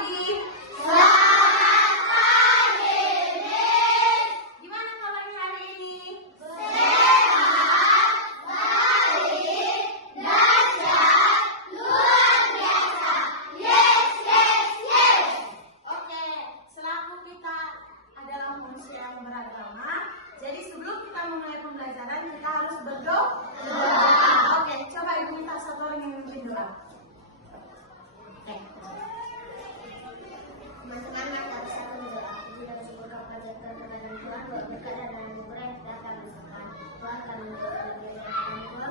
pagi. Selamat pagi, Miss. Gimana kabarnya hari ini? Sehat, baik, belajar, luar biasa. Yes, yes, yes. Oke, selaku kita adalah manusia yang beragama, jadi sebelum kita memulai pembelajaran, kita harus berdoa. Oke, coba Ibu minta satu orang yang memimpin doa. Teman-teman, mari kita berdoa. Kita bersyukur kepada Tuhan, Tuhan buat berkat dan anugerah yang telah kami rasakan. Tuhan, kami berdoa bagi Tuhan, Tuhan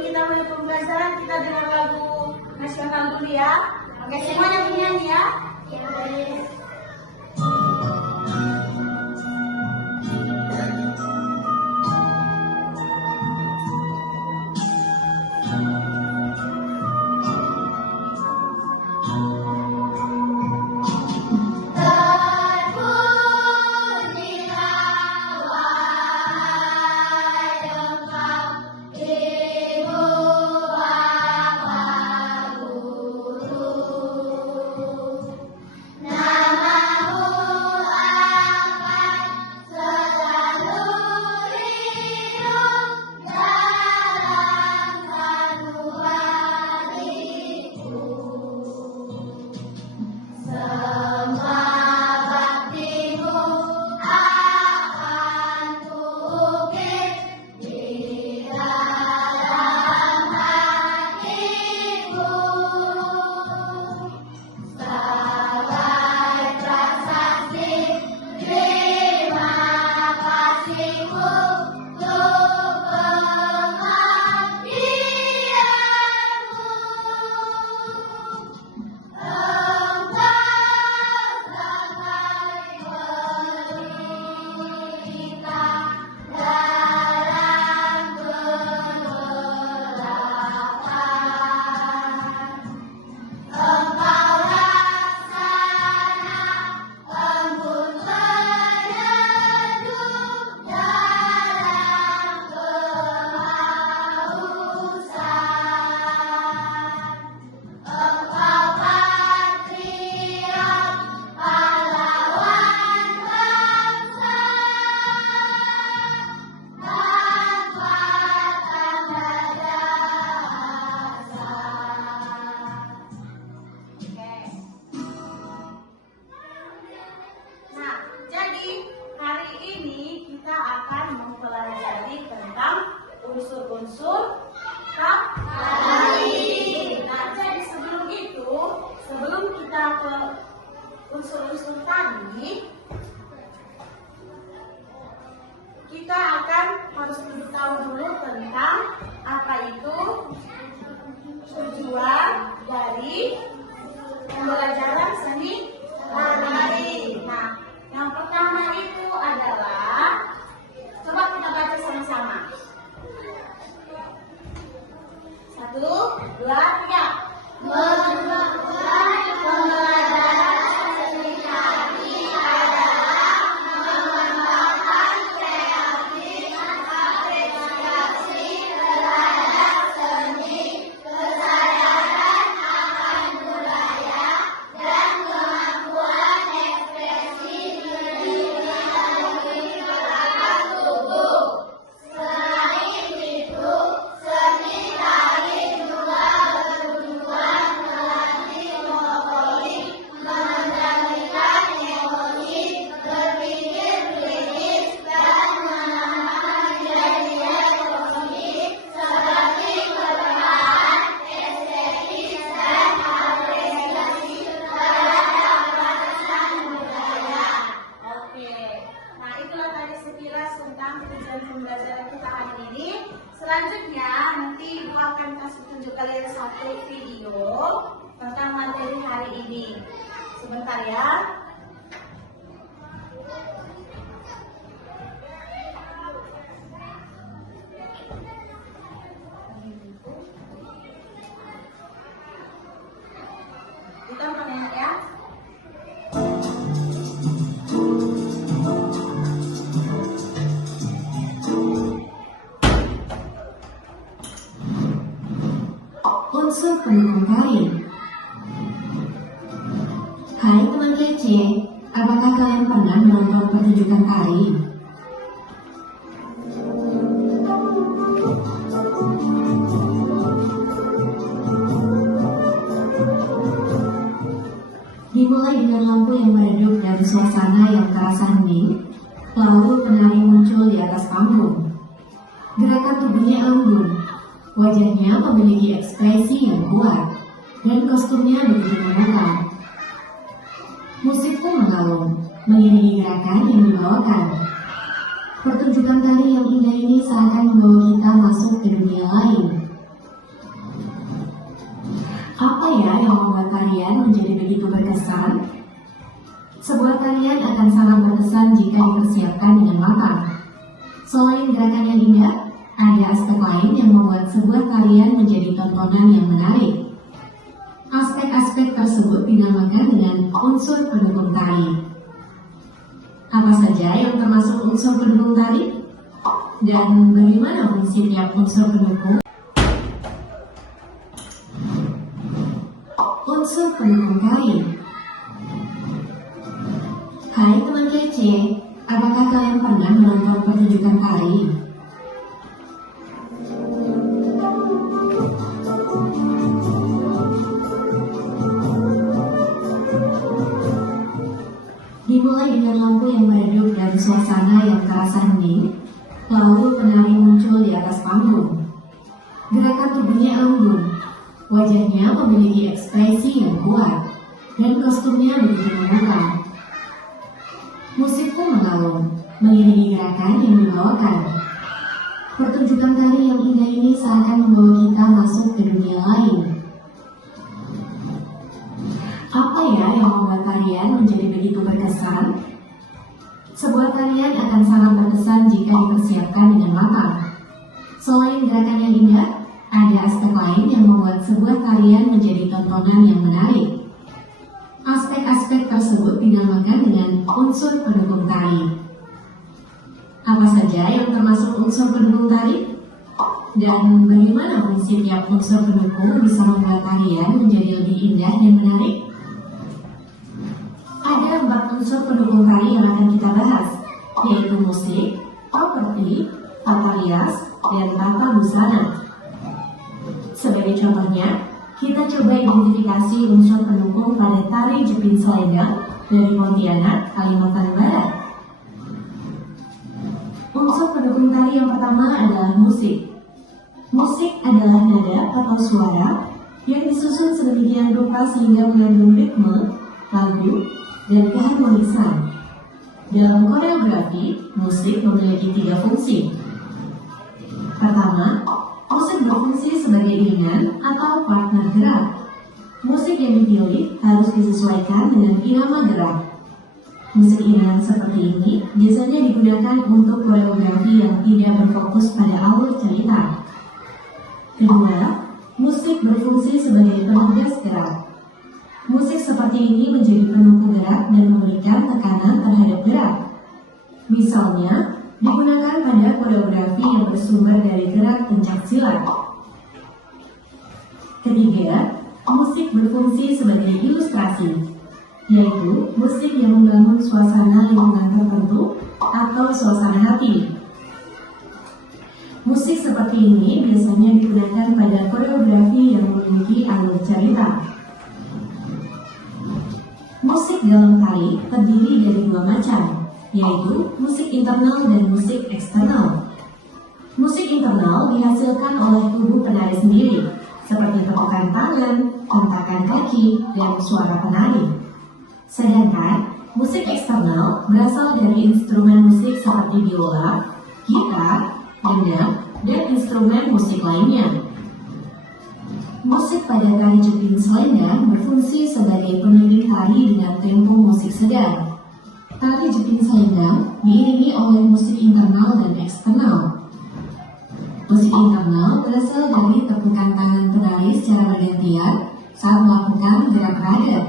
kita mulai pembelajaran, kita dengar lagu nasional dulu ya. Oke, semuanya bernyanyi ya. Unsur-unsur tadi. Nah, jadi sebelum kita ke unsur-unsur tadi, kita akan harus tahu dulu tentang apa itu tujuan dari pembelajaran seni tari. Nah, yang pertama itu adalah, coba kita baca sama-sama. 1, 2, 3. Membuat pembelajaran seni tari adalah mengembangkan kreatif, apresiasi terhadap seni, kesadaran akan budaya, dan kemampuan ekspresi diri melalui gerakan tubuh. Selain itu, seni tari juga bertujuan melatih motorik, mengendalikan emosi, berpikir kritis, dan menambah nilai-nilai positif seperti kepekaan, estetis, dan apresiasi terhadap warisan budaya. Oke, nah itulah tadi sekilas tentang tujuan pembelajaran kita hari ini. Selanjutnya nanti Ibu akan kasih tunjuk kalian satu video tentang materi hari ini. Sebentar ya. Unsur pendukung tari. Hai teman kece, apakah kalian pernah menonton pertunjukan tari? Dimulai dengan lampu yang meredup dan suasana yang terasa hening, lalu penari muncul di atas panggung. Gerakan tubuhnya anggun, wajahnya memiliki ekspresi yang kuat, dan kostumnya begitu memukau. Musik pun mengalun, mengiringi gerakan yang dibawakan. Pertunjukan tari yang indah ini seakan membawa kita masuk ke dunia lain. Apa ya yang membuat tarian menjadi begitu berkesan? Sebuah tarian akan sangat berkesan jika dipersiapkan dengan matang. Selain gerakan yang indah, ada aspek lain yang membuat sebuah tarian menjadi tontonan yang menarik. Aspek-aspek tersebut dinamakan dengan unsur pendukung tari. Apa saja yang termasuk unsur pendukung tari? Dan bagaimana fungsi tiap unsur pendukung? Unsur pendukung tari. Hai teman kece, apakah kalian pernah menonton pertunjukan tari? Dimulai dengan lampu yang meredup dan suasana yang terasa hening, lalu penari muncul di atas panggung. Gerakan tubuhnya anggun, wajahnya memiliki ekspresi yang kuat, dan kostumnya begitu memukau. Musik pun mengalun, mengiringi gerakan yang dibawakan. Pertunjukan tari yang indah ini seakan membawa kita masuk ke dunia lain. Apa ya yang membuat tarian menjadi begitu berkesan? Sebuah tarian akan sangat berkesan jika dipersiapkan dengan matang. Selain gerakan yang indah, ada aspek lain yang membuat sebuah tarian menjadi tontonan yang menarik. Aspek-aspek tersebut dinamakan dengan unsur pendukung tari. Apa saja yang termasuk unsur pendukung tari? Dan bagaimana fungsi tiap unsur pendukung bisa membuat tarian menjadi lebih indah dan menarik? Ada 4 unsur pendukung tari yang akan kita bahas, yaitu musik, properti, tata rias, dan tata busana. Sebagai contohnya, kita coba identifikasi unsur pendukung pada tari Jepin Selendang dari Pontianak, Kalimantan Barat. Unsur pendukung tari yang pertama adalah musik. Musik adalah nada atau suara yang disusun sedemikian rupa sehingga mengandung ritme, lagu, dan keharmonisan. Dalam koreografi, musik memiliki 3 fungsi. Pertama, musik berfungsi sebagai iringan atau partner gerak. Musik yang dipilih harus disesuaikan dengan irama gerak. Musik iringan seperti ini biasanya digunakan untuk koreografi yang tidak berfokus pada alur cerita. Kedua, musik berfungsi sebagai penugas gerak. Musik seperti ini menjadi pendukung gerak dan memberikan tekanan terhadap gerak. Misalnya, digunakan pada koreografi yang bersumber dari gerak pencak silat. Ketiga, musik berfungsi sebagai ilustrasi, yaitu musik yang membangun suasana lingkungan tertentu atau suasana hati. Musik seperti ini biasanya digunakan pada koreografi yang memiliki alur cerita. Musik dalam tari terdiri dari 2 macam, yaitu musik internal dan musik eksternal. Musik internal dihasilkan oleh tubuh penari sendiri, seperti tepukan tangan, hentakan kaki, dan suara penari. Sedangkan musik eksternal berasal dari instrumen musik seperti biola, gitar, gendang, dan instrumen musik lainnya. Musik pada tari Jepin Selendang berfungsi sebagai pemimpin tari dengan tempo musik sedang. Tari Jepin Selendang diiringi oleh musik internal dan eksternal. Musik internal berasal dari tepukan tangan penari secara bergantian saat melakukan gerak raga.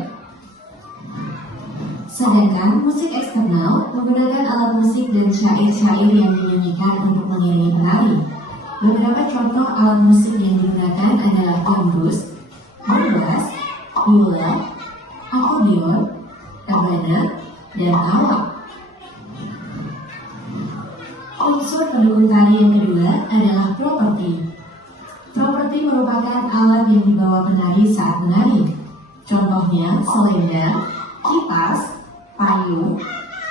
Sedangkan musik eksternal menggunakan alat musik dan syair-syair yang dinyanyikan untuk mengiringi penari. Beberapa contoh alat musik yang digunakan adalah gambus, maracas, biola, akordeon, tabana, dan awak. Unsur pendukung tari yang kedua adalah properti. Properti merupakan alat yang dibawa penari saat menari. Contohnya selendang, kipas, payung,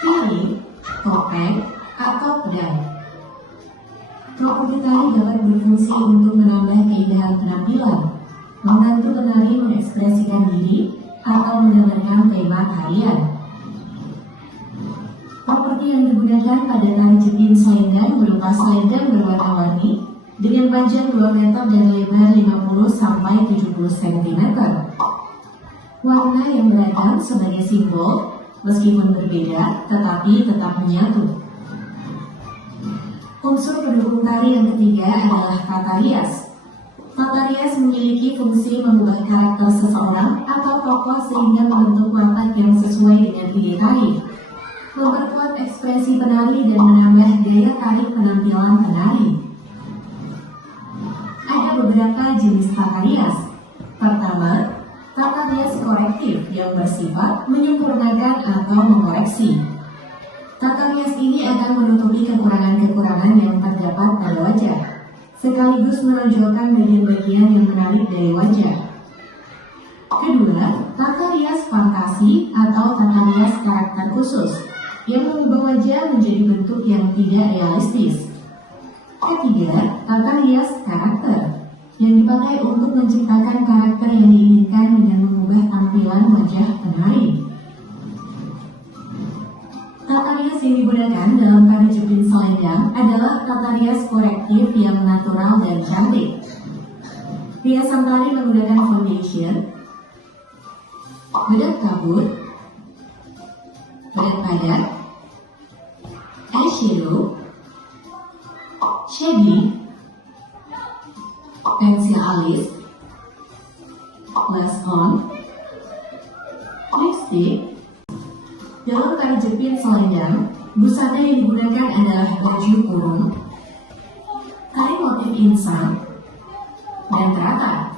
piring, topeng, atau pedang. Properti tari dapat berfungsi untuk menambah keindahan penampilan, membantu penari mengekspresikan diri, atau menggambarkan tema tarian. Properti yang digunakan pada tari jepin selendang berupa selendang berwarna-warni dengan panjang 2 meter dan lebar 50-70 cm. Warna yang beragam sebagai simbol, meskipun berbeda, tetapi tetap menyatu. Unsur pendukung tari yang ketiga adalah tata rias. Tata rias memiliki fungsi mengubah karakter seseorang atau tokoh sehingga membentuk watak yang sesuai dengan ide tari, memperkuat ekspresi penari dan menambah daya tarik penampilan penari. Ada beberapa jenis tata rias. Pertama, tata rias korektif yang bersifat menyempurnakan atau mengoreksi. Tata rias ini akan menutupi kekurangan-kekurangan yang terdapat pada wajah, sekaligus menonjolkan bagian-bagian yang menarik dari wajah. Kedua, tata rias fantasi atau tata rias karakter khusus yang mengubah wajah menjadi bentuk yang tidak realistis. Ketiga, tata rias karakter yang dipakai untuk menciptakan karakter yang diinginkan dengan mengubah tampilan wajah penari. Tata rias yang digunakan dalam tari jepin selendang adalah tata rias korektif yang natural dan cantik. Riasan tari menggunakan foundation, bedak kabut, bedak padat, eyeshadow, shading, pensil alis, lash on, lipstick. Dalam tari jepit selendang, busana yang digunakan adalah baju kurung, tali motif insang, dan teratai.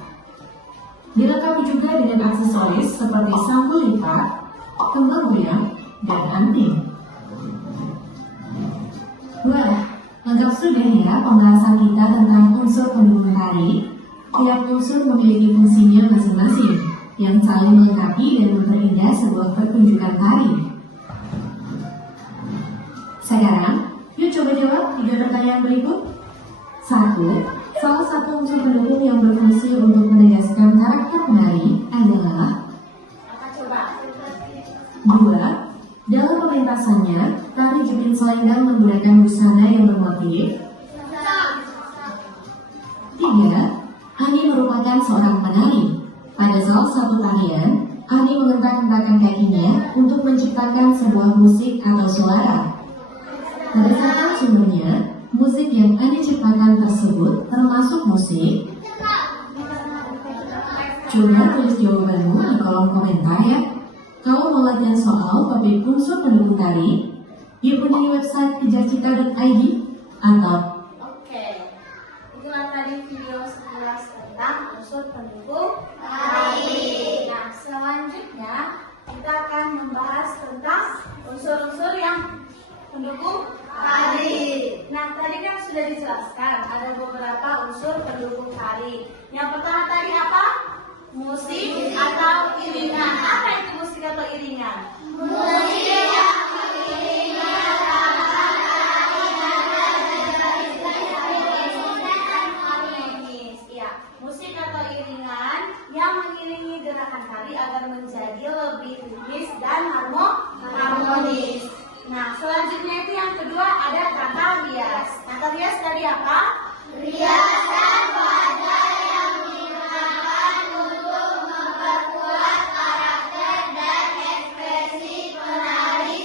Dilengkapi juga dengan aksesoris seperti sampul lipat, kembang goyang, dan anting. Wah, lengkap sudah ya pembahasan kita tentang unsur pendukung tari. Tiap unsur memiliki fungsinya masing-masing yang saling melengkapi dan memperindah sebuah pertunjukan tari. Sekarang, yuk coba jawab 3 pertanyaan berikut. 1. Salah satu unsur pendukung yang berfungsi untuk menegaskan karakter penari adalah Apa coba? 2. Dalam pementasannya, tari jepit selendang menggunakan busana yang bermotif. 3. Ani merupakan seorang penari. Pada salah satu tarian, Ani menghentak-hentakkan kakinya untuk menciptakan sebuah musik atau suara. Berdasarkan sumbernya, musik yang Ani ciptakan tersebut termasuk musik. Coba tulis jawabanmu di kolom komentar ya. Kalau mau latihan soal topik unsur pendukung tari, yuk kunjungi website kejarcita.id atau Oke, itulah tadi video sekilas tentang unsur pendukung tari. Nah, selanjutnya kita akan membahas tentang unsur-unsur yang pendukung tari. Nah, tadi kan sudah dijelaskan ada beberapa unsur pendukung tari. Yang pertama tadi apa? Musik atau iringan. Apa itu musik atau iringan? Musik yang musik atau iringan yang mengiringi gerakan tari agar menjadi lebih ritmis dan harmonis. Nah, selanjutnya itu yang kedua ada tata rias. Tata rias tadi apa? Riasan wajah yang digunakan untuk memperkuat karakter dan ekspresi penari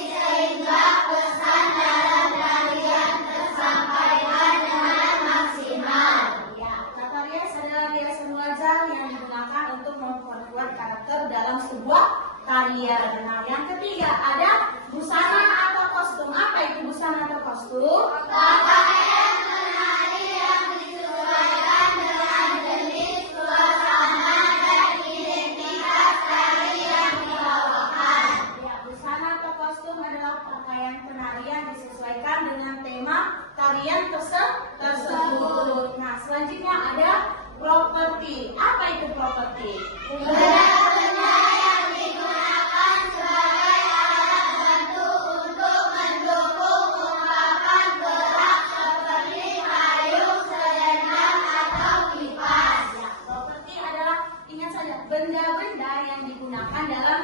tarian tersebut. Nah, selanjutnya ada properti. Apa itu properti? Benda-benda yang digunakan sebagai alat bantu untuk mendukung ungkapan gerak seperti payung, selendang, atau kipas. Ya, properti adalah, ingat saja, benda-benda yang digunakan dalam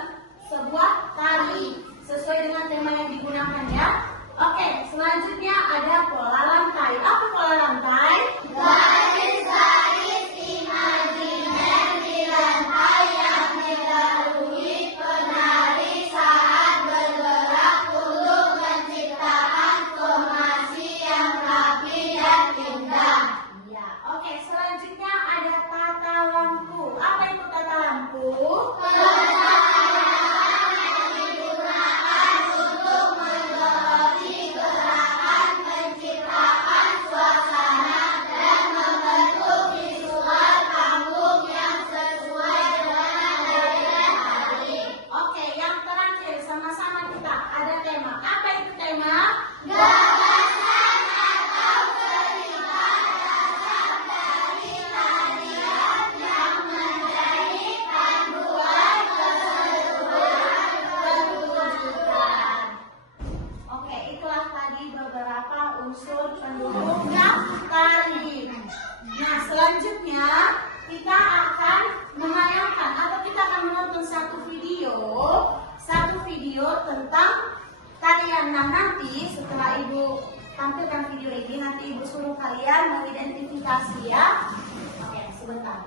sebuah tari sesuai dengan tema yang digunakan ya. Oke, selanjutnya ada pola lantai. Apa pola lantai? Garis-garis imajiner di lantai yang dilalui penari saat bergerak untuk menciptakan formasi yang rapi dan indah. Ya, oke. Selanjutnya ada tata lampu. Apa itu tata lampu? Oke, yang terakhir sama-sama kita ada tema. Apa itu tema? Gagasan atau cerita dasar dari tarian yang menjadi panduan keseluruhan pertunjukan. Oke, itulah tadi beberapa unsur pendukungnya tari. Nah, selanjutnya kita akan menayangkan atau kita akan menonton satu video tentang tarian. Nah, nanti setelah Ibu tampilkan video ini, nanti Ibu suruh kalian mengidentifikasi ya. Oke, sebentar.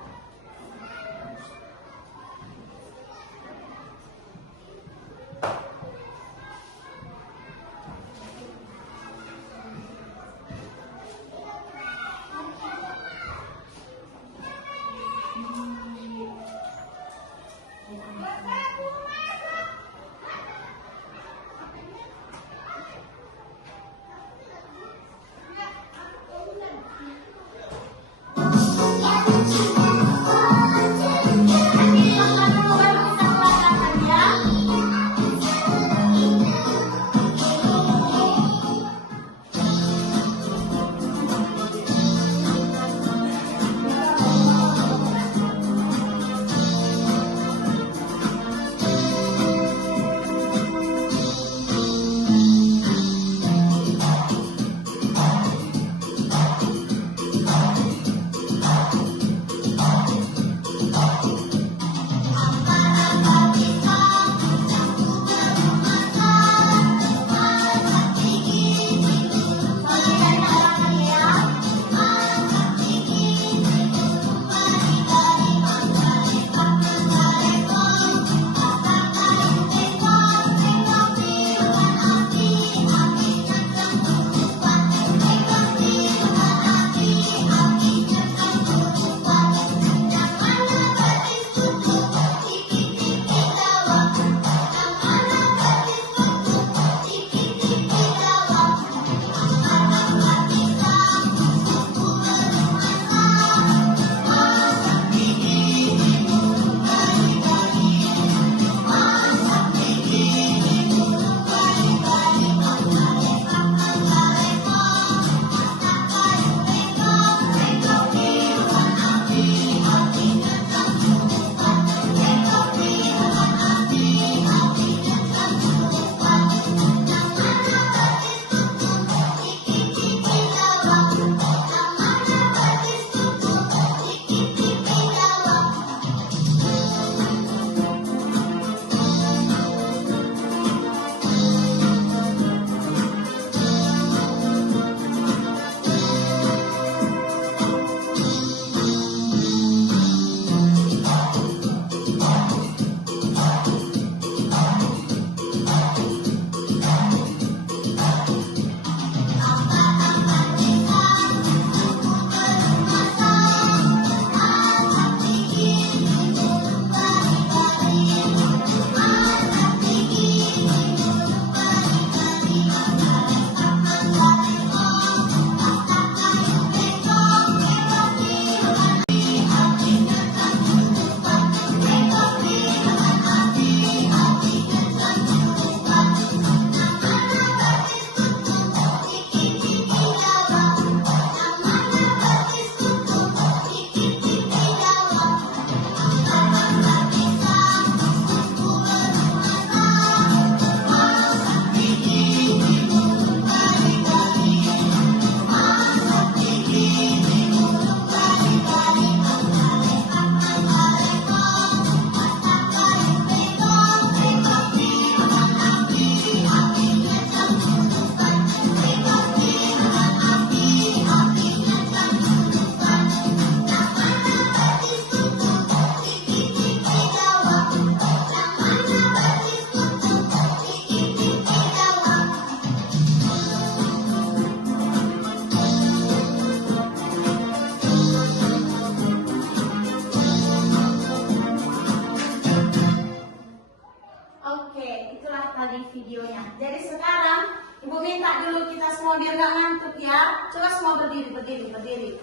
dulu kita semua biar nggak ngantuk ya. Coba semua berdiri.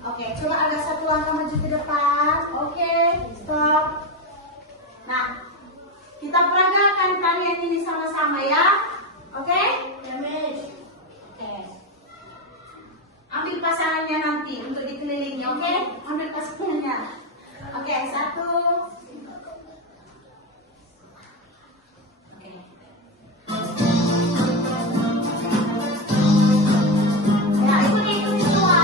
Oke, coba agak satu langkah maju ke depan. Oke, stop. Nah, kita peragakan tarian ini sama-sama ya. Oke? Oke. Ambil pasangannya nanti untuk dikelilingi, oke? Ambil pasangannya. Oke, 1. Oke. Ya, ikuti semua.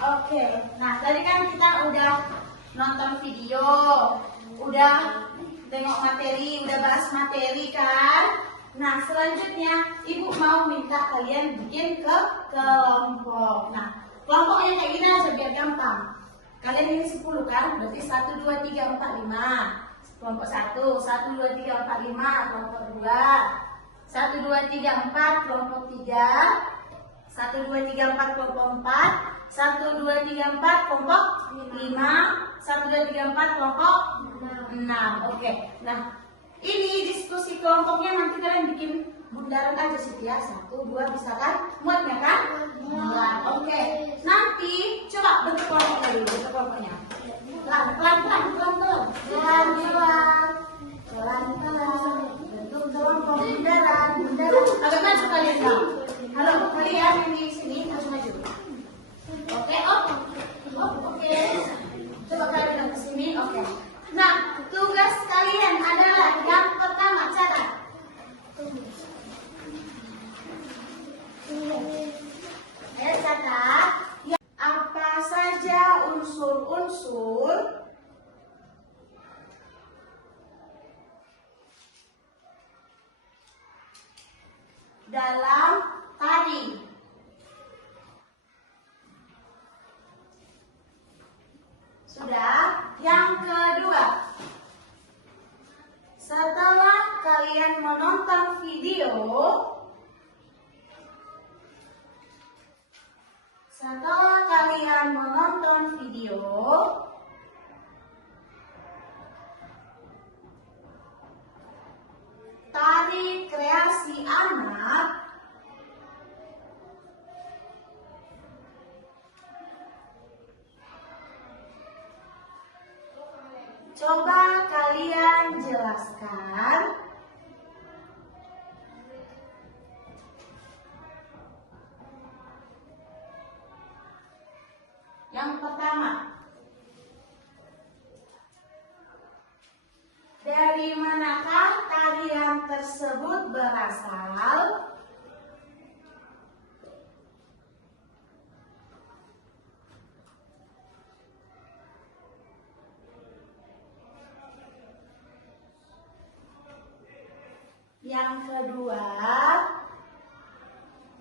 Oke, nah tadi kan kita udah nonton video, udah tengok materi, udah bahas materi kan. Nah selanjutnya ibu mau minta kalian bikin ke kelompok. Nah kelompoknya kayak gini aja biar gampang. Kalian ini 10 kan, berarti 1, 2, 3, 4, 5. kelompok 1, 1, 2, 3, 4, 5, kelompok 2, 1, 2, 3, 4, kelompok 3, 1, 2, 3, 4, kelompok 4, 1, 2, 3, 4, kelompok 5, 1, 2, 3, 4, kelompok 6. Oke, nah ini diskusi kelompoknya nanti kalian bikin bundaran aja sih ya. 1, 2 bisa kan? Muatnya kan? Muat. Oke, nanti coba bentuk kelompoknya dulu, bentuk kelompoknya. Pelan-pelan. Bentuk kelompok bundaran. Agak maju kalian dong. Halo, kalian yang di sini harus maju. Oke, oke. Coba kalian ke sini, oke. Nah, tugas kalian adalah yang pertama catat. Ayo catat. Apa saja unsur-unsur dalam tari? Sudah. Yang kedua, setelah kalian menonton video, tari kreasi anak coba kalian jelaskan yang pertama. Dari manakah tarian tersebut berasal? Yang kedua,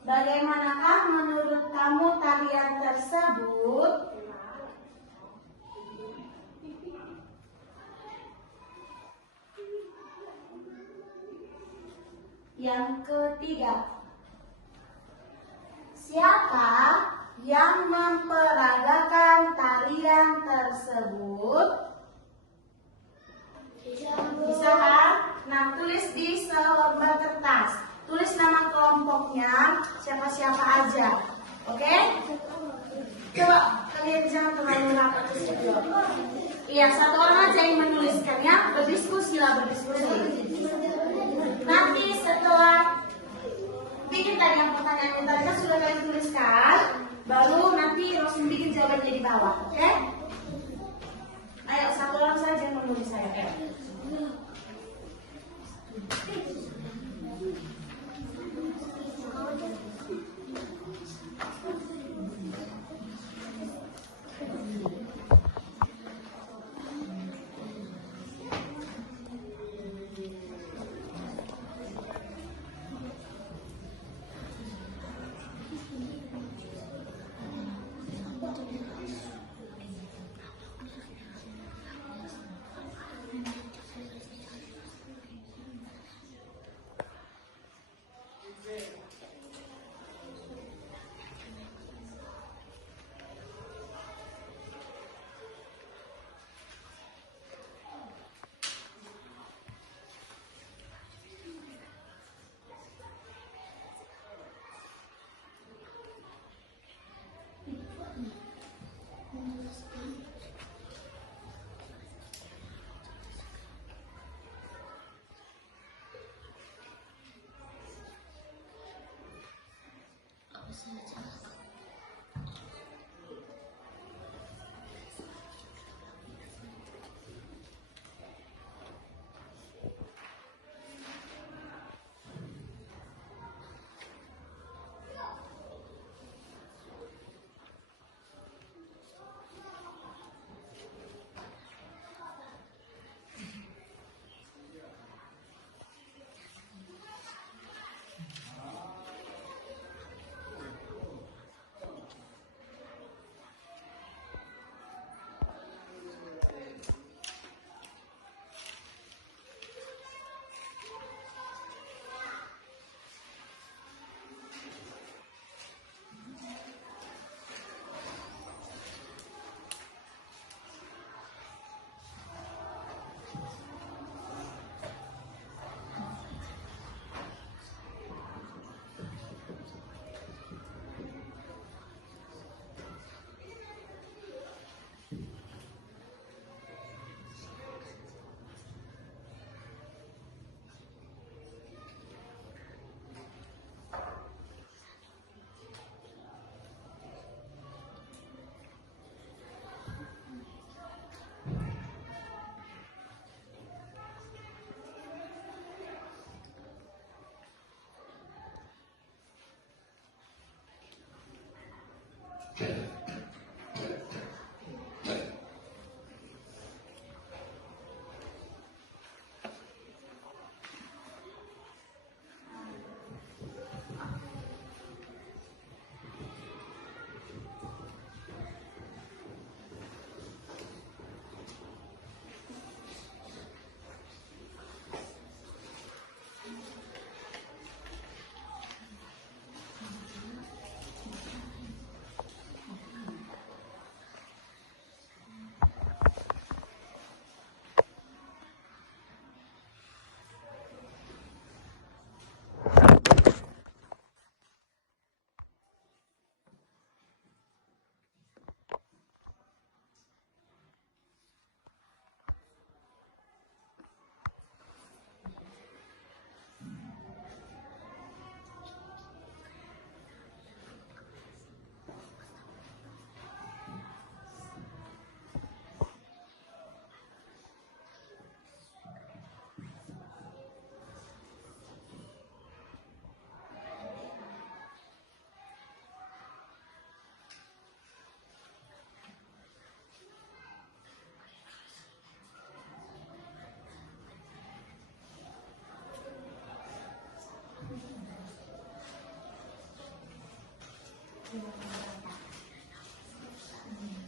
bagaimanakah menurut kamu tarian tersebut? Yang ketiga, siapa yang memperagakan tarian tersebut? Bisa kan? Nah, tulis di selembar kertas. Tulis nama kelompoknya, siapa-siapa aja. Oke? Coba kalian jangan terlalu rapat di situ. Iya, satu orang aja yang menuliskannya. Berdiskusi lah, berdiskusi. Nanti setelah bikin tadi yang pertanyaan sudah kalian tuliskan, baru nanti Rosin bikin jawabannya di bawah, oke? Ayo, satu orang saja yang menulis saya, oke?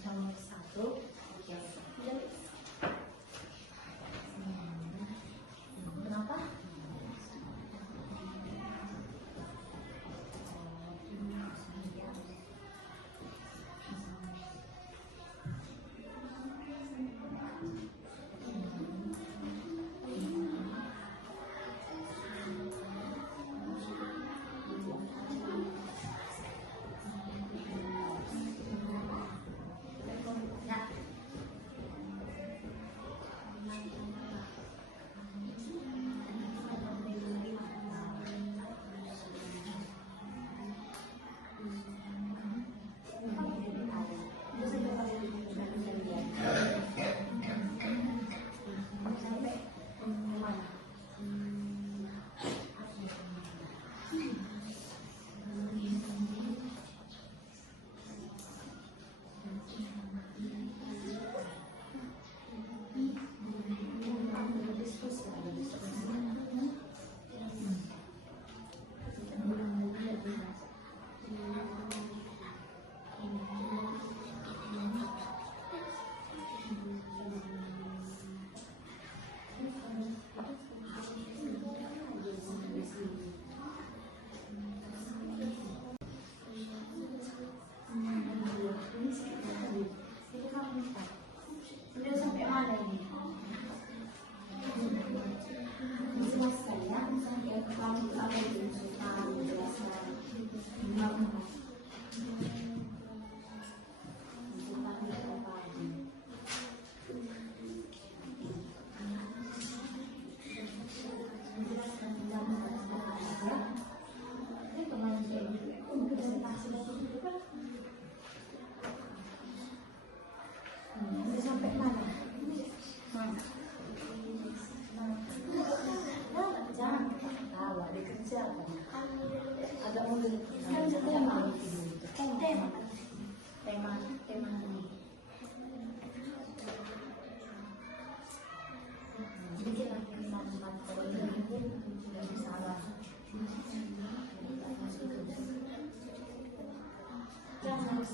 Nomor 1. Oke. Kenapa? Udah sampai mana ini? Selesai ya, sampai kamu apa itu tahu jelaskan. Sampai mana? Jangan ketawa, dikerjakan. Agak mundur. Tema ini. Jadi kita kenal tempat ini tidak salah. Jangan harus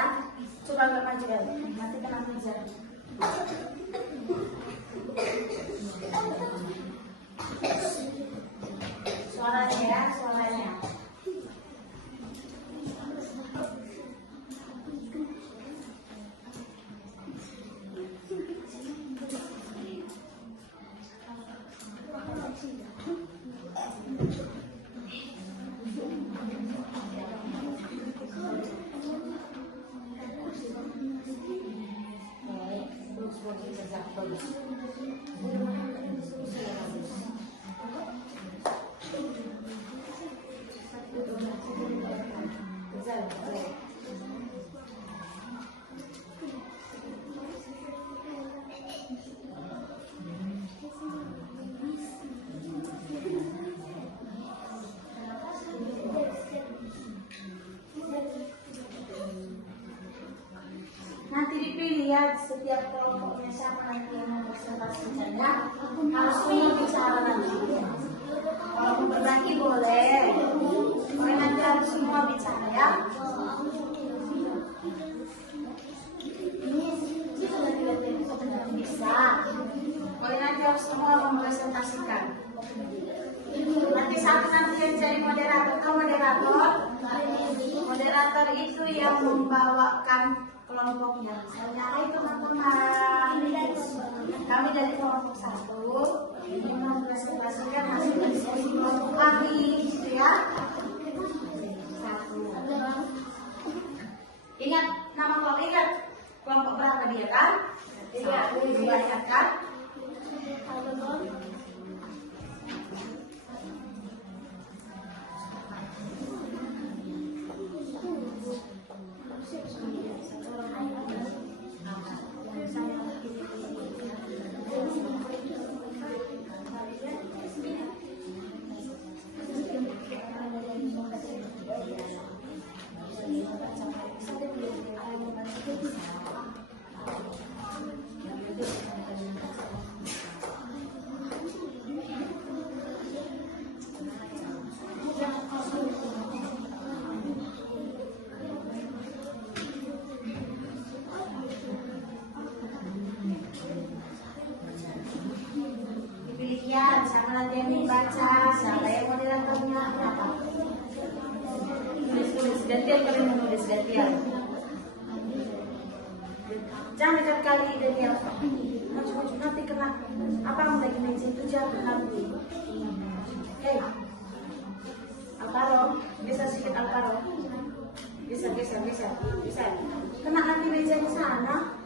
ya. Coba agak maju ya. Nanti kena meja. Suaranya ya, suaranya. Nanti dipilih ya setiap kelompoknya siapa nanti yang mempresentasikannya, harus punya bicara nanti. Kalau mau berbagi boleh, tapi nanti harus semua bicara ya. Bisa. Boleh nanti harus semua mempresentasikan. Nanti satu nanti yang jadi moderator. Tahu moderator? Moderator itu yang membawakan kelompoknya. Misalnya, hai teman-teman, kami dari kelompok 1 ingin mempresentasikan hasil diskusi kelompok kami, gitu ya. 1. Ingat nama kelompok, ingat kelompok berapa dia kan? Tidak dibayangkan kan? Demikian, siapa nanti yang membaca, siapa yang moderatornya, apa? Tulis gantian, kalian menulis gantian. Jangan dekat kali gantian. Maju-maju nanti kena apa yang lagi meja itu jatuh nanti. Oke. Alvaro, geser sedikit Alvaro. Geser. Kena nanti mejanya sana.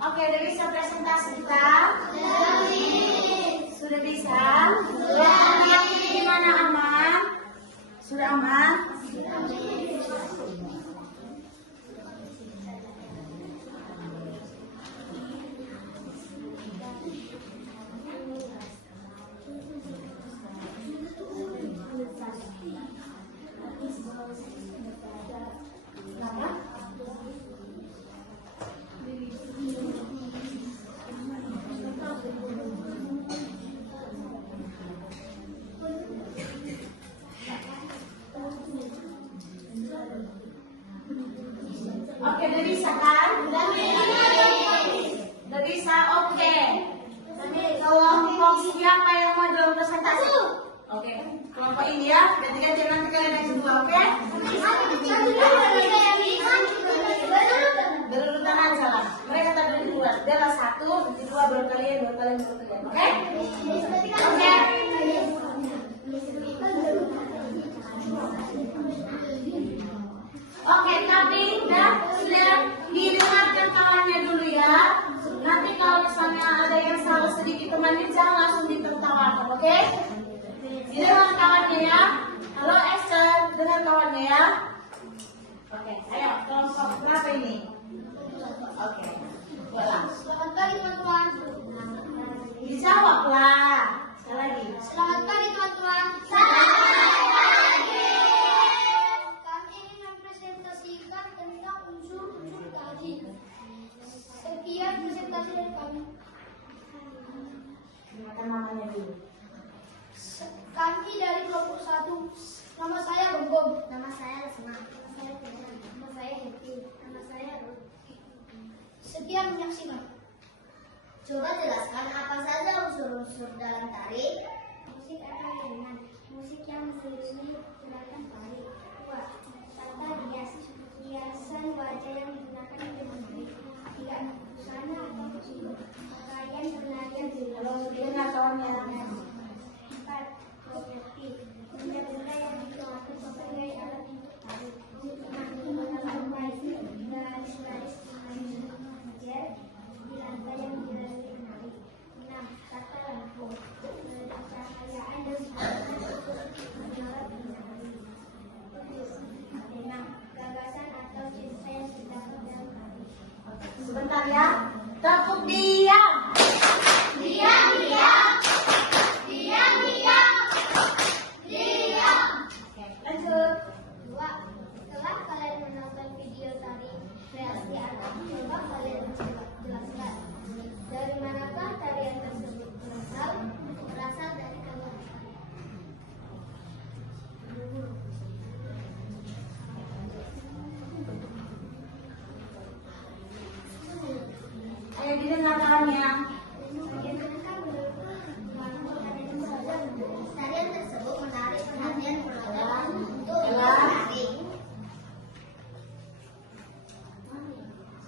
Oke, udah bisa presentasi kita? Sudah bisa? Sudah. Gimana, aman? Sudah aman? Oke, udah bisa kan? Udah bisa, oke. Kelompok siapa yang mau dalam presentasi? Oke, kelompok ini ya. Ganti-ganti nanti kalian yang kedua, oke? Berurutan aja lah. Mereka tadi dari dua. Bella 1, nanti 2 baru kalian, oke? Oke. Oke, tapi dari kami. Perkenalkan namanya dulu. Kami dari kelompok 1. Nama saya Bongbong. Nama saya Lesma. Nama saya Firman. Nama saya Heti. Nama saya Ruth. Sekian menyaksikan. Coba jelaskan apa saja unsur-unsur dalam tari. Musik atau iringan. Musik yang mengelilingi gerakan tari. 2. Tata rias. Hiasan wajah yang digunakan untuk menari. 3. Busana atau pakaian penarian di Kalau dengar kawannya. 4. Koreografi. Benda-benda yang digunakan sebagai alat untuk tari. 5. Garis-garis mengajar di lantai yang dilalui penari. 6. Tata lampu. Pencahayaan dan menyala penari. 6. Gagasan atau cerita yang terdapat dalam tari. Sebentar ya. Tepuk diam. Diam, diam. Diam, diam. Diam. Oke, lanjut. 2. Setelah kalian menonton video tari kreasi anak, coba kalian jelaskan dari manakah tarian tersebut berasal dari kamu. Ayo didengar kawannya. Tarian tersebut menarik perhatian penonton untuk menari.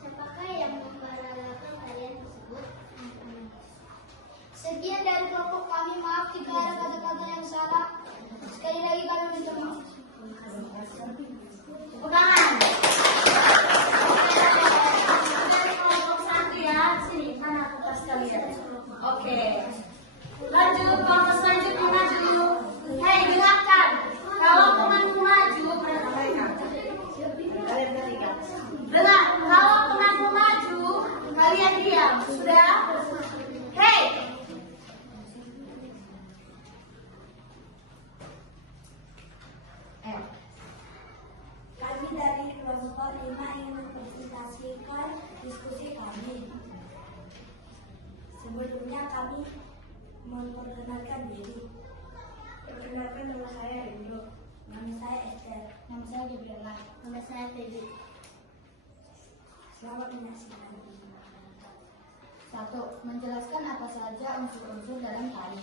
Siapakah yang memperagakan tarian tersebut? Sekian dari kelompok kami. Maaf jika ada kata-kata yang salah. Sekali lagi kami minta maaf. Tepuk tangan. Dari kelompok 1 ya. Sini, mana kertas kalian? Oke. Lanjut, kelompok selanjutnya maju. Hei, dengarkan. Kalau temanmu maju, kalian bertiga. Dengar, kalau temanmu maju, kalian diam. Sudah? Hei. Kami dari kelompok 5 ingin mempresentasikan diskusi kami. Sebelumnya kami memperkenalkan diri. Perkenalkan, nama saya Indro. Nama saya Esther. Nama saya Gabriela. Nama saya Feby. Selamat menyaksikan. 1. Menjelaskan apa saja unsur-unsur dalam tari.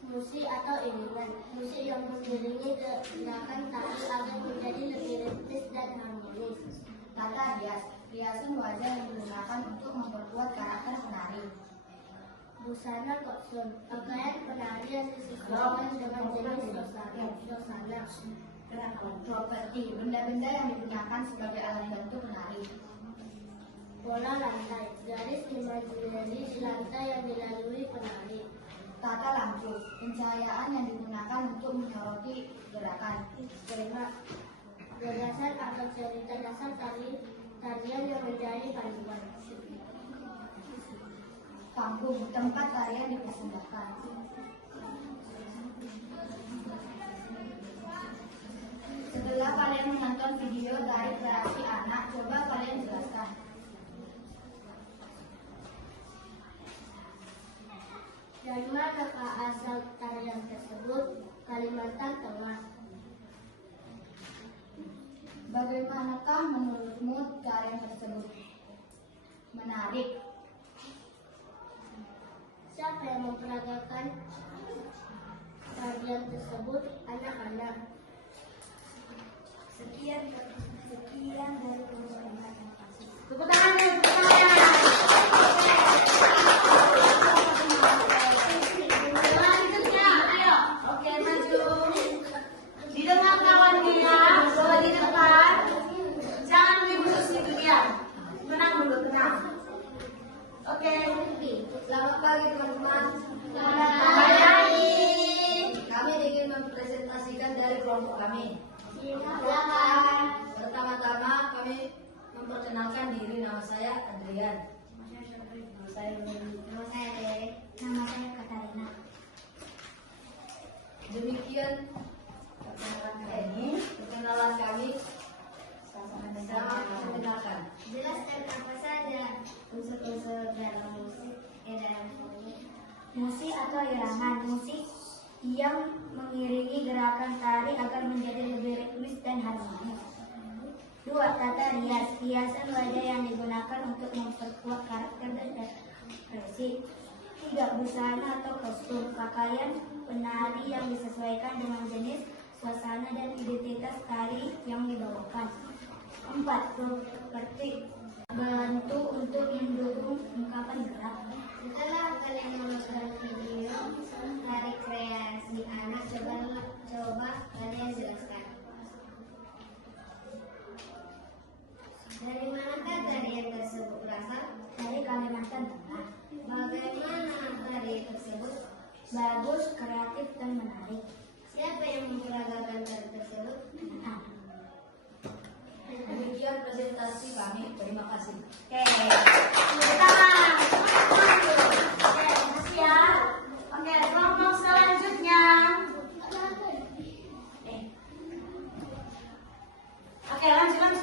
Musik atau iringan. Musik yang mengiringi gerakan tari agar menjadi lebih ritmis dan harmonis. Tata rias. Riasan wajah yang digunakan untuk memperkuat karakter penari. Busana koksun. Pakaian penari yang disesuaikan dengan jenis suasana. Properti. Benda-benda yang digunakan sebagai alat bantu penari. Pola lantai. Garis imajinasi di lantai yang dilalui penari. Tata lampu. Pencahayaan yang digunakan untuk menyoroti gerakan. Skema. Gagasan atau cerita dasar tarian yang menjadi panduan. Panggung. Tempat tarian dipersembahkan. Setelah kalian menonton video dari kreasi anak, coba kalian jelaskan. Dari manakah asal tarian tersebut? Kalimantan Tengah. Bagaimanakah menurutmu tarian tersebut? Menarik. Siapa yang memperagakan tarian tersebut? Anak-anak. Sekian dari kelompok. Tepuk tangan ya, tepuk tangan. Selanjutnya, ayo. Oke, maju. Didengar kawannya ya, bahwa di depan. Jangan dulu situ dia. Tenang dulu, tenang. Oke. Selamat pagi teman-teman. Selamat pagi. Kami ingin mempresentasikan dari kelompok kami. Silakan. Pertama-tama kami memperkenalkan diri. Nama saya Adrian. Nama saya Lili. Nama saya Tere. Nama saya Katarina. Demikian perkenalan kami. Selamat mendengarkan. Jelaskan apa saja unsur-unsur kehilangan musik yang mengiringi gerakan tari agar menjadi lebih ritmis dan harmonis. 2. Tata rias, hiasan wajah yang digunakan untuk memperkuat karakter dan ekspresi. 3. Busana atau kostum, pakaian penari yang disesuaikan dengan jenis, suasana, dan identitas tari yang dibawakan. 4. Properti, bantu untuk mendukung ungkapan gerak. Setelah kalian menonton video tari kreasi anak, coba kalian jelaskan. Dari manakah tarian tersebut berasal? Dari Kalimantan Tengah. Bagaimana tari tersebut? Bagus, kreatif, dan menarik. Siapa yang memperagakan tari tersebut? Nah, Demikian presentasi kami. Terima kasih. Oke, tepuk tangan. Oke, makasih ya. Oke, kelompok selanjutnya. Oke, lanjut.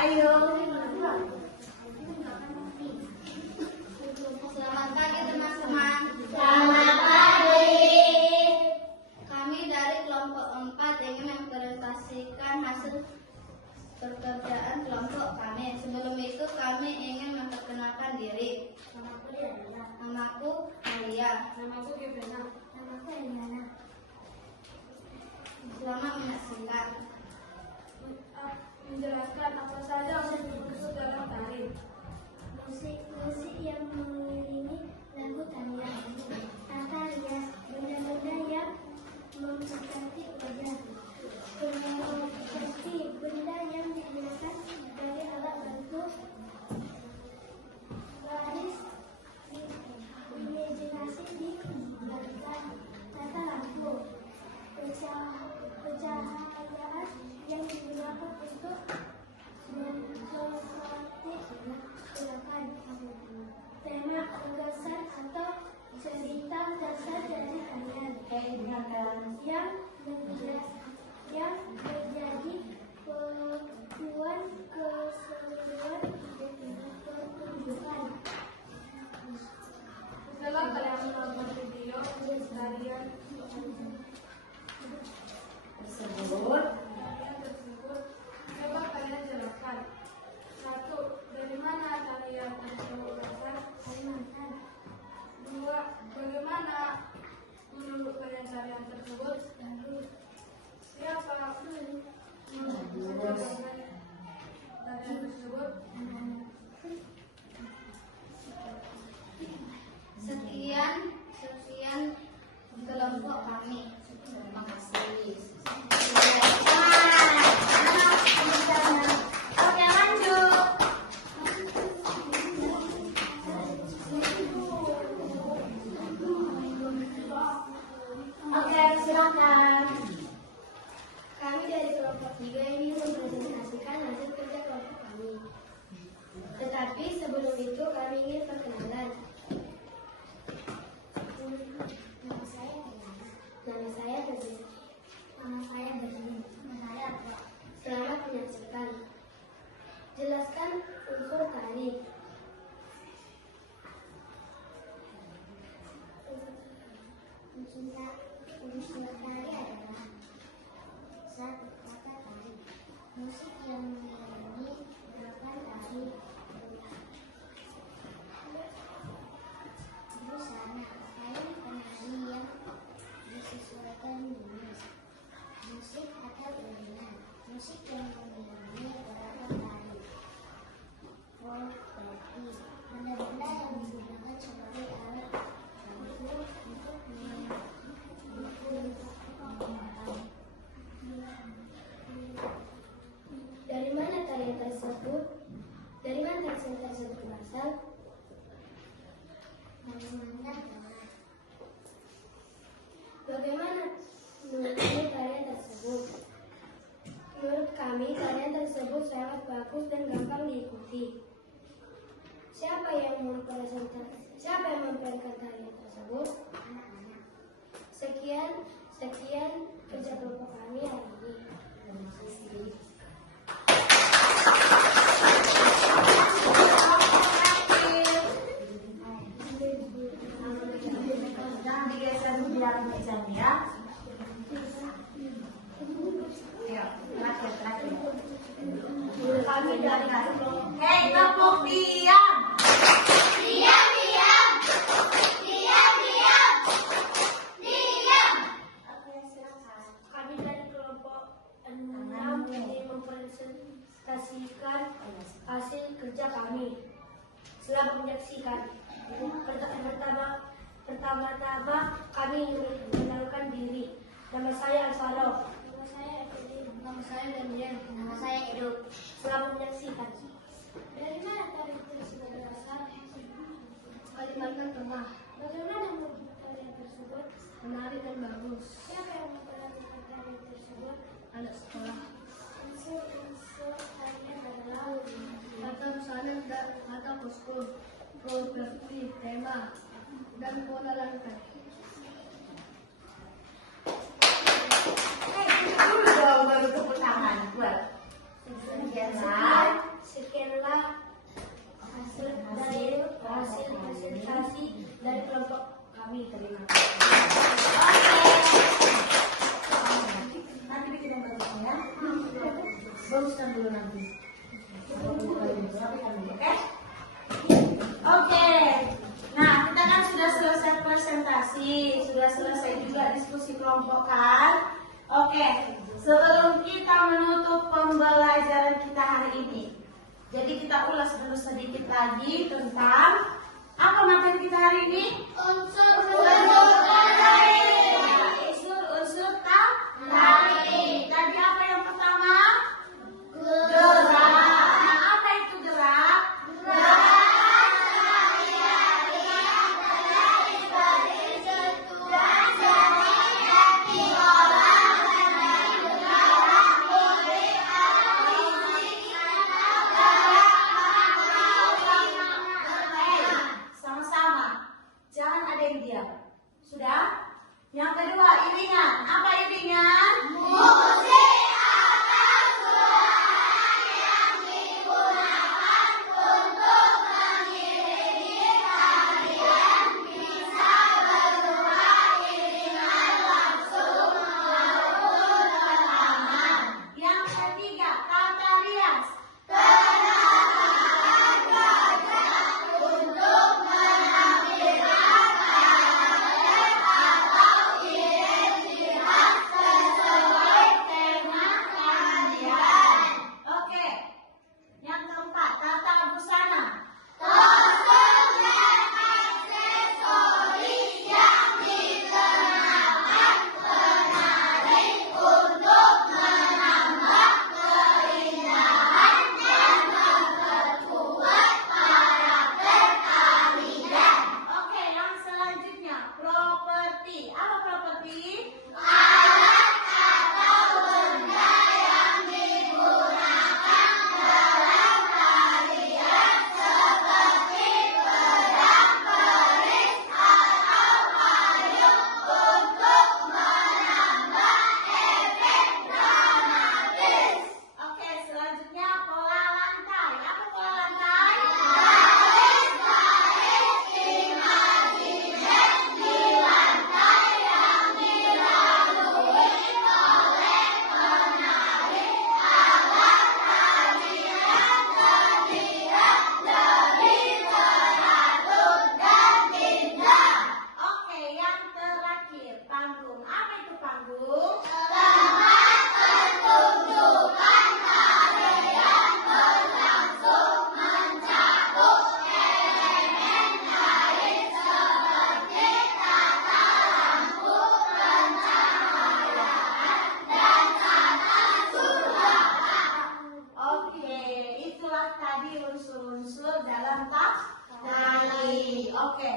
Ayo. Selamat pagi teman-teman. selamat pagi. Kami dari kelompok 4 ingin mempresentasikan hasil pekerjaan kelompok kami. Sebelum itu kami ingin memperkenalkan diri. Namaku Alia. Namaku Gibran. Namaku Eliana. Selamat menyaksikan. Menjelaskan apa saja yang dimaksud dalam tari. Musik yang mengiringi lagu tarian. Tata rias, benda-benda yang mempercantik wajah. Seperti benda yang digunakan sebagai alat bantu baris imajinasi digambarkan. Tata lampu, pencahayaan yang digunakan untuk mensolati gerakan. Tema gagasan atau cerita dasar dari tarian yang menjadi panduan keseluruhan pertunjukan. Setelah kalian menonton video tarian tersebut, coba kalian jelaskan. 1. Dari mana tarian tersebut berasal? Kalimantan. 2. Bagaimana menurut kalian tarian tersebut? Siapa menjelaskan tarian tersebut? Sekian kelompok kami. Terima kasih. Oke, lanjut. Oke, silakan. Kami dari kelompok 3 ingin mempresentasikan hasil kerja kelompok kami. Tetapi sebelum itu kami ingin perkenalan. Nama saya Berlin. Selamat menyaksikan. Jelaskan unsur tari. Unsur tari adalah 1. Tata tari, musik yang mengiringi gerakan tari. Busana, pakaian penari yang disesuaikan jenis, musik atau iringan, musik yang mengiringi gerakan tari. Properti, benda-benda yang digunakan sebagai alat bantu untuk mendukung ungkapan. Dari mana tarian tersebut berasal? Kalimantan Tengah. Bagaimana menurut tarian tersebut? Menurut kami, tarian tersebut sangat bagus dan gampang diikuti. Siapa yang memperkenalkan tarian tersebut? Anak-anak. Sekian kerja kelompok kami hari ini. Terima kasih. Kami dari kelompok. Hei, tepuk diam. Diam, diam. Diam, diam. Diam. Oke, silakan. Kami dari kelompok 6 ingin mempresentasikan hasil kerja kami. Selamat menyaksikan. Pertama-tama kami ingin mengenalkan diri. Nama saya Alvaro. Nama saya Evelyn. Nama saya Daniel. Nama saya Edo. Selamat menyaksikan. Dari mana tarian tersebut berasal? Kalimantan Tengah. Bagaimana menurut tarian tersebut? Menarik dan bagus. Siapa yang memperhatikan tarian tersebut? Anak sekolah. Unsur tarian adalah Kata busana dan kata kostum. Properti, tema, dan pola langkah. Dulu dong baru tepuk tangan buat. Sekianlah hasil presentasi dari kelompok kami. Terima kasih. Nanti bikin yang bagusnya ya. Baguskan dulu nanti. Oke. Nah, kita kan sudah selesai presentasi, sudah selesai juga diskusi kelompok kan? Oke. Sebelum kita menutup pembelajaran kita hari ini, jadi kita ulas dulu sedikit lagi tentang apa materi kita hari ini? unsur Unsur tari. Tadi apa yang pertama? Gerak. Nah, apa itu gerak? Sama-sama. Jangan ada yang diam. Sudah? Yang kedua, iringan. Apa iringan? Musik atau suara yang digunakan untuk mengiringi tarian bisa berupa iringan langsung maupun rekaman. Yang ketiga, tata rias. Penambahan gajah untuk menampilkan karakter atau identitas sesuai tema tarian. Oke. Yang keempat, tata busana. Kostum dan aksesoris yang dikenakan penari untuk menambah keindahan dan memperkuat karakter tarian. Oke, yang selanjutnya properti. Apa properti? Alat atau benda yang digunakan dalam tarian seperti pedang, keris, atau payung untuk menambah efek dramatis. Oke, selanjutnya pola lantai. Apa pola lantai? Garis-garis imajiner di lantai yang dilalui oleh penari agar tarian terlihat lebih teratur dan indah. Oke, yang terakhir panggung. Apa itu panggung? Tempat pertunjukan tarian berlangsung mencakup elemen lain seperti tata lampu, pencahayaan, dan tata surya. Oke, itulah tadi unsur-unsur dalam tari. Oke,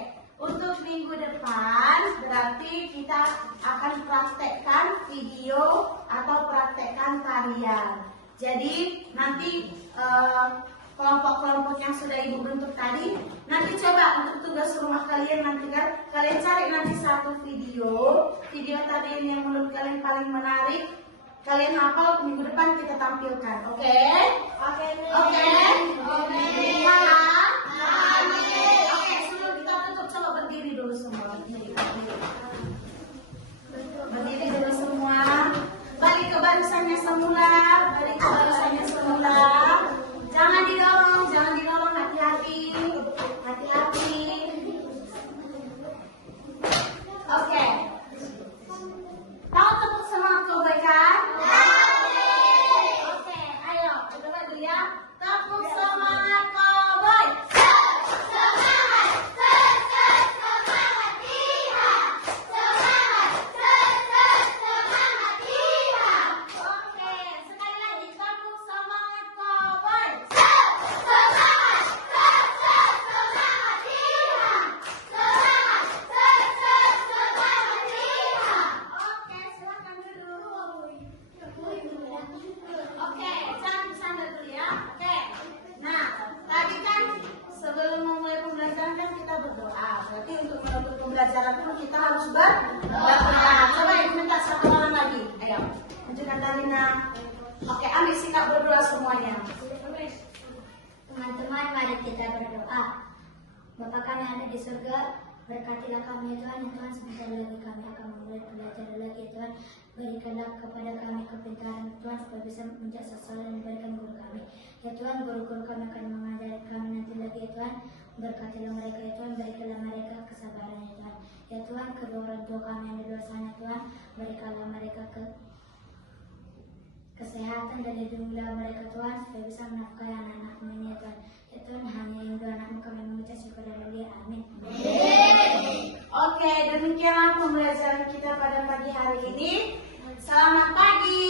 untuk minggu depan berarti kita akan praktekkan video atau praktekkan tarian. Jadi nanti kelompok-kelompok yang sudah ibu bentuk tadi, nanti coba untuk tugas rumah kalian nanti kan kalian cari nanti satu video tarian yang menurut kalian paling menarik. Kalian hafal, minggu depan kita tampilkan, oke? Oke. Oke, sebelum kita tutup, coba berdiri dulu semua. Berdiri dulu semua. Balik ke barisannya semula. terus berdoa. Coba ibu minta satu orang lagi. Ayo, tunjukkan Dalina. Oke, ambil sikap berdoa semuanya. Teman-teman, mari kita berdoa. Bapa kami yang ada di surga, berkatilah kami ya Tuhan. Ya Tuhan, sebentar lagi kami akan memulai belajar lagi ya Tuhan. Berikanlah kepada kami kepintaran Tuhan supaya bisa menjadi sesuatu dan berikan guru kami. Ya Tuhan, guru-guru kami akan mengajari kami nanti lagi ya Tuhan. Berkatilah mereka ya Tuhan, berikanlah mereka kesabaran ya Tuhan. Ya Tuhan, kedua orang tua kami yang di luar sana Tuhan, berikanlah mereka kesehatan dan lindungilah mereka Tuhan supaya bisa menafkahi anak-anakmu ini ya Tuhan. Ya Tuhan, hanya yang dua anakmu kami mengucap syukur dan mulia. Amin. Oke, demikianlah pembelajaran kita pada pagi hari ini. Selamat pagi.